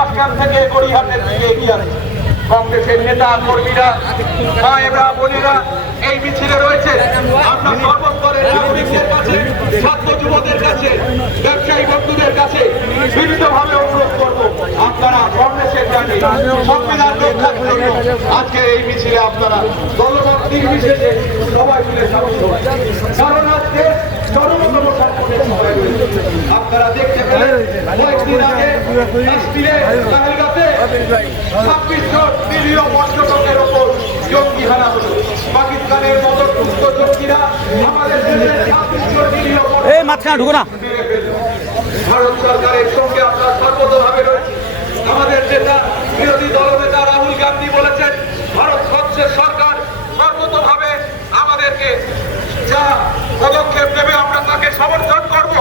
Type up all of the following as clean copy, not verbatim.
বাসখান থেকে গড়িয়াহাটের দিকে এগিয়ে আসছে। কংগ্রেসের নেতা কর্মীরা, মায়েরা, বোনেরা এই মিছিলে রয়েছে। আমরা সর্বস্তরের নাগরিকদের কাছে, ছাত্র যুবদের কাছে, ব্যবসায়ী বন্ধুদের কাছে বিভিন্নভাবে অনুরোধ করবো, আপনারা কংগ্রেসের জানি সংবিধান রক্ষার জন্য আজকে এই মিছিলে আপনারা দলমত নির্বিশেষে সবাই মিলে সামিল হন। কারণ আজকে চরমতম সংকটের সময় রয়েছে। আপনারা দেখতে পেলেন কয়েকদিন আগে কাশ্মীরে পেহেলগাঁওতে 26 জন নিরীহ পর্যটকের ওপর জঙ্গি হানা হলো। পাকিস্তানের মদতপুষ্ট জঙ্গিরা আমাদের দেশের 26 জন নিরীহ ভারত সরকারের সঙ্গে আমরা সর্বতভাবে রয়েছি। আমাদের নেতা বিরোধী দলনেতা রাহুল গান্ধী বলেছেন ভারতবর্ষের সরকার সর্বতভাবে আমাদেরকে যা পদক্ষেপ নেবে আমরা তাকে সমর্থন করব।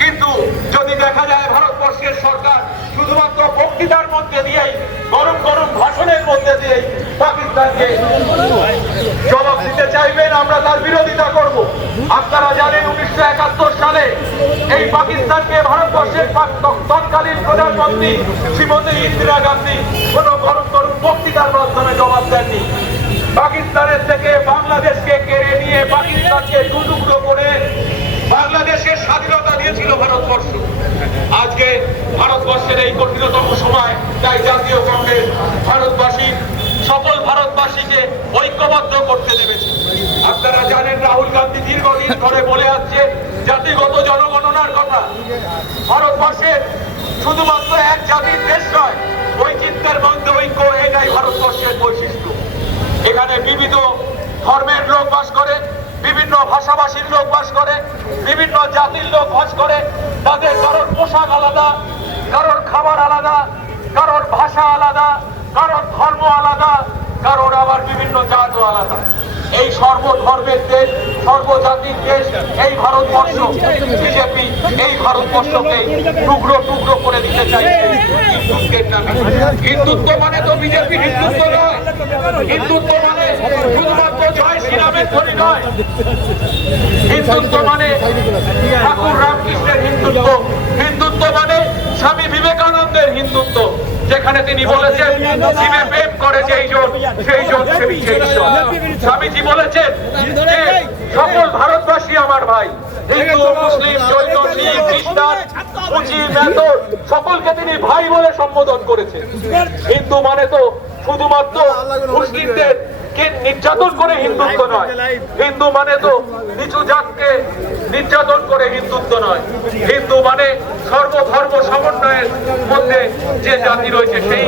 কিন্তু যদি দেখা যায় ভারতবর্ষের সরকার শুধুমাত্র বক্তৃতার মধ্যে দিয়েই, গরম গরম ভাষণের মধ্যে দিয়েই পাকিস্তানকে জবাব দিতে চাইবেন, আমরা তার বিরোধিতা করব। আপনারা জানেন 1971 সালে এই পাকিস্তানকে ভারতবর্ষের তৎকালীন প্রধানমন্ত্রী শ্রীমতী ইন্দিরা গান্ধী কোন গরম গরম বক্তৃতার মাধ্যমে জবাব দেননি। পাকিস্তানের থেকে বাংলাদেশকে কেড়ে নিয়ে পাকিস্তানকে টুকরো করে বাংলাদেশের স্বাধীনতা দিয়েছিল ভারতবর্ষ। আজকে ভারতবর্ষের এই কঠিনতম সময় তাই জাতীয় কংগ্রেস ভারতবাসী, সকল ভারতবাসীকে ঐক্যবদ্ধ করতে নেমেছে। আপনারা জানেন রাহুল গান্ধী দীর্ঘদিন ধরে বলে আসছে জাতিগত জনগণনার কথা। ভারতবর্ষের শুধুমাত্র এক জাতির দেশ নয়, বৈচিত্র্যের মধ্যে ঐক্য, এটাই ভারতবর্ষের বৈশিষ্ট্য। এখানে বিবিধ ধর্মের লোক বাস করে, বিভিন্ন ভাষাভাষীর লোক বাস করে, বিভিন্ন জাতির লোক বাস করে। তাদের কারোর পোশাক আলাদা, কারোর খাবার আলাদা, কারোর ভাষা আলাদা, কারোর ধর্ম আলাদা, কারোর আবার বিভিন্ন জাতও আলাদা। এই সর্বধর্মের দেশ, সর্বজাতির দেশ এই ভারতবর্ষ। বিজেপি এই ভারতবর্ষকে টুকরো টুকরো করে দিতে চাইছে হিন্দুত্বের নামে। হিন্দুত্ব মানে তো বিজেপি হিন্দুত্ব নয়। হিন্দুত্ব মানে শুধুমাত্র জয় শ্রীরামের ধ্বনি নয়। হিন্দুত্ব মানে ঠাকুর রামকৃষ্ণের হিন্দুত্ব। হিন্দুত্ব মানে স্বামী বিবেকানন্দের হিন্দুত্ব, যেখানে তিনি বলেছেন জীবে প্রেম করে যেই জন সেই জন সেবী সেই ঈশ্বর। স্বামীজি বলেছেন যে সকল ভারতবাসী আমার ভাই, হিন্দু, মুসলিম, জৈন, শিখ, খ্রিস্টান, মুচি, মেথর সকলকে তিনি ভাই বলে সম্বোধন করেছেন। হিন্দু মানে তো শুধুমাত্র মুসলিমদের নির্যাতন করে হিন্দুত্ব নয়। হিন্দু মানে তো নিচু জাতকে নির্যাতন করে হিন্দুত্ব নয়। হিন্দু মানে সর্বধর্ম সমন্বয়ের মধ্যে যে জাতি রয়েছে সেই